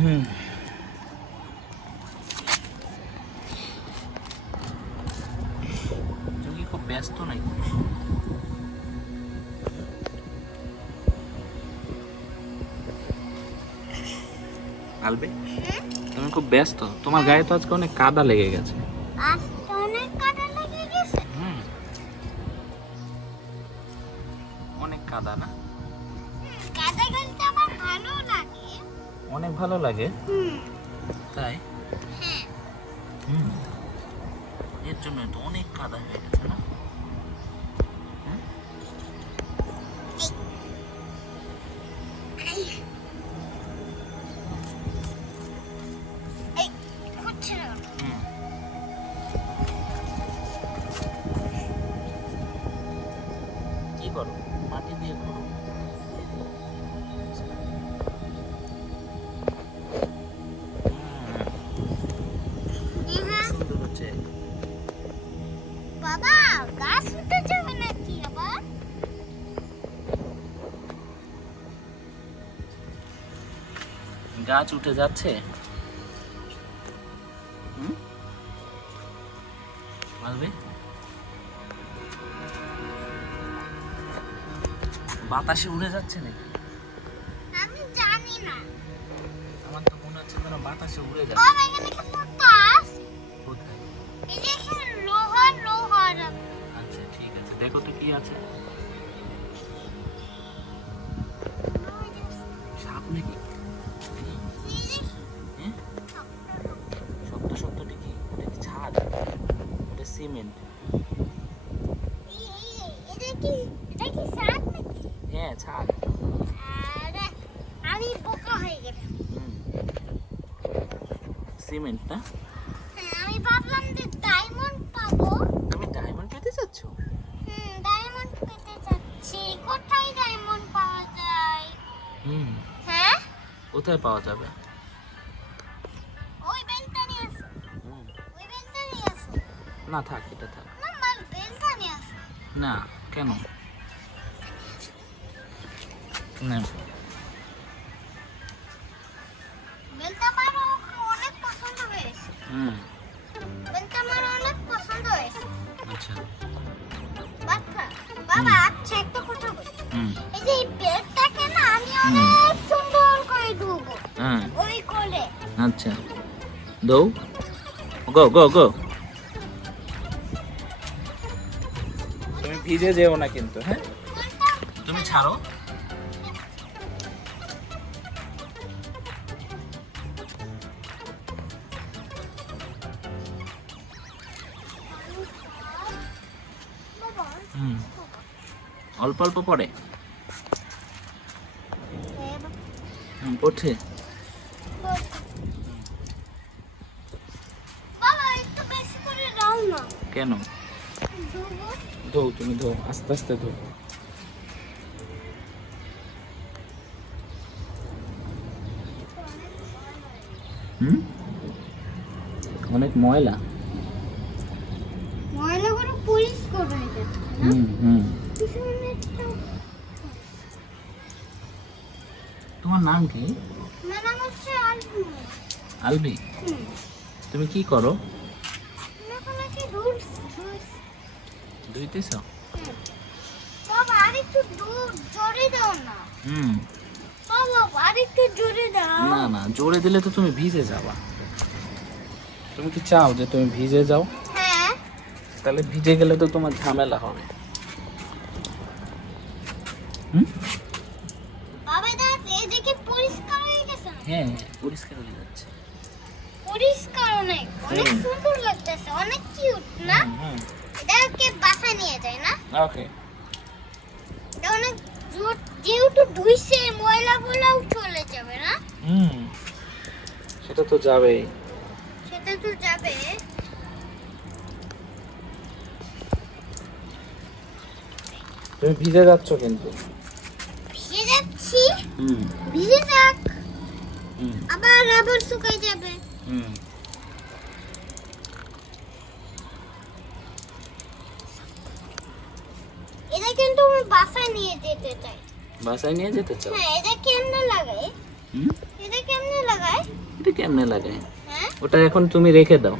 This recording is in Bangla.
হুম। তুমি কি খুব ব্যস্ত নাকি? আলবে তুমি খুব ব্যস্ত। তোমার গায়ে তো আজকে অনেক কাদা লেগে গেছে। আজ তো অনেক কাটা লেগে গেছে? হুম। অনেক কাদা না? অনেক ভালো লাগে। তাই? হ্যাঁ। হুম। এর জন্য তো অনেক কাদা হয়ে গেছে না? গাছ উঠে যাবে নাকি আবার? গাছ উঠে যাচ্ছে? বাতাসে উড়ে যাচ্ছে নাকি? আমি জানি না। আমার তো মনে হচ্ছে যেন বাতাসে উড়ে যাচ্ছে। কোথায়? লোহার আছে। হ্যাঁ? সিমেন্ট হ্যাঁ ছাদ? আমি বোকা হয়ে গেলাম সিমেন্ট আমি ভাবলাম যে ডায়মন্ড পাবো তুমি ডায়মন্ড পেতে চাচ্ছ হুম ডায়মন্ড পেতে চাচ্ছি কোথায় ডায়মন্ড পাওয়া যায় হুম হ্যাঁ কোথায় পাওয়া যাবে? ওই বেলটা নিয়ে আসো। ওই বেলটা নিয়ে আসো। না থাক এটা থাক। না মার বেলটা নিয়ে আসো। না কেন? না। বেলটা আমার অনেক পছন্দ হয়েছে। হুম। বেলটা আমার অনেক পছন্দ হয়েছে। আচ্ছা। বাবা বাবা আচ্ছা আচ্ছা। দৌ। গো গো গো। তুমি ভিজে যেও না কিন্তু হ্যাঁ? তুমি ছাড়ো। হুম। অল্প অল্প পড়ে। হ্যাঁ বাবা হুম পড়ছে বাবা একটু বেশি করে দাও না কেন? ধো তুমি ধো আস্তে আস্তে ধো। হুম? অনেক ময়লা? হুম হুম। তোমার নাম কি? আমার নাম হচ্ছে আলু আলবি? তুমি কি করো আমি এখন নাকি রুলস রুলস ধুইতেছ? বাবা আরেকটু জোরে দাও না। হুম। বাবা আরেকটু জোরে দাও। না না জোরে দিলে তো তুমি ভিজে যাবা। তুমি কি চাও যে তুমি ভিজে যাও? হ্যাঁ। তাহলে ভিজে গেলে তো তোমার ঝামেলা হবে। হুম? বাবা দেখ এদিকে পরিষ্কার হয়ে গেছে। হ্যাঁ পরিষ্কার হয়ে যাচ্ছে। পরিষ্কার অনেক অনেক সুন্দর লাগতেছে অনেক কিউট না? এটাকে বাসায় নিয়ে যায় না? ওকে। এটা অনেক যেহেতু ধুইছে ময়লাগুলোও চলে যাবে না? হুম। সেটা তো যাবেই। সেটা তো যাবে। তুমি ভিজে যাচ্ছ কিন্তু। ভিজে যাচ্ছি? হুম। ভিজে যাক। আবার আবার শুকাই যাবে। হুম এটা কিন্তু আমি বাসায় নিয়ে যেতে চাই। বাসায় নিয়ে যেতে চাও? হ্যাঁ এটা কেমনে লাগাই? হুম? এটা কেমনে লাগাই? এটা কেমনে লাগায় হ্যাঁ? ওটা এখন তুমি রেখে দাও।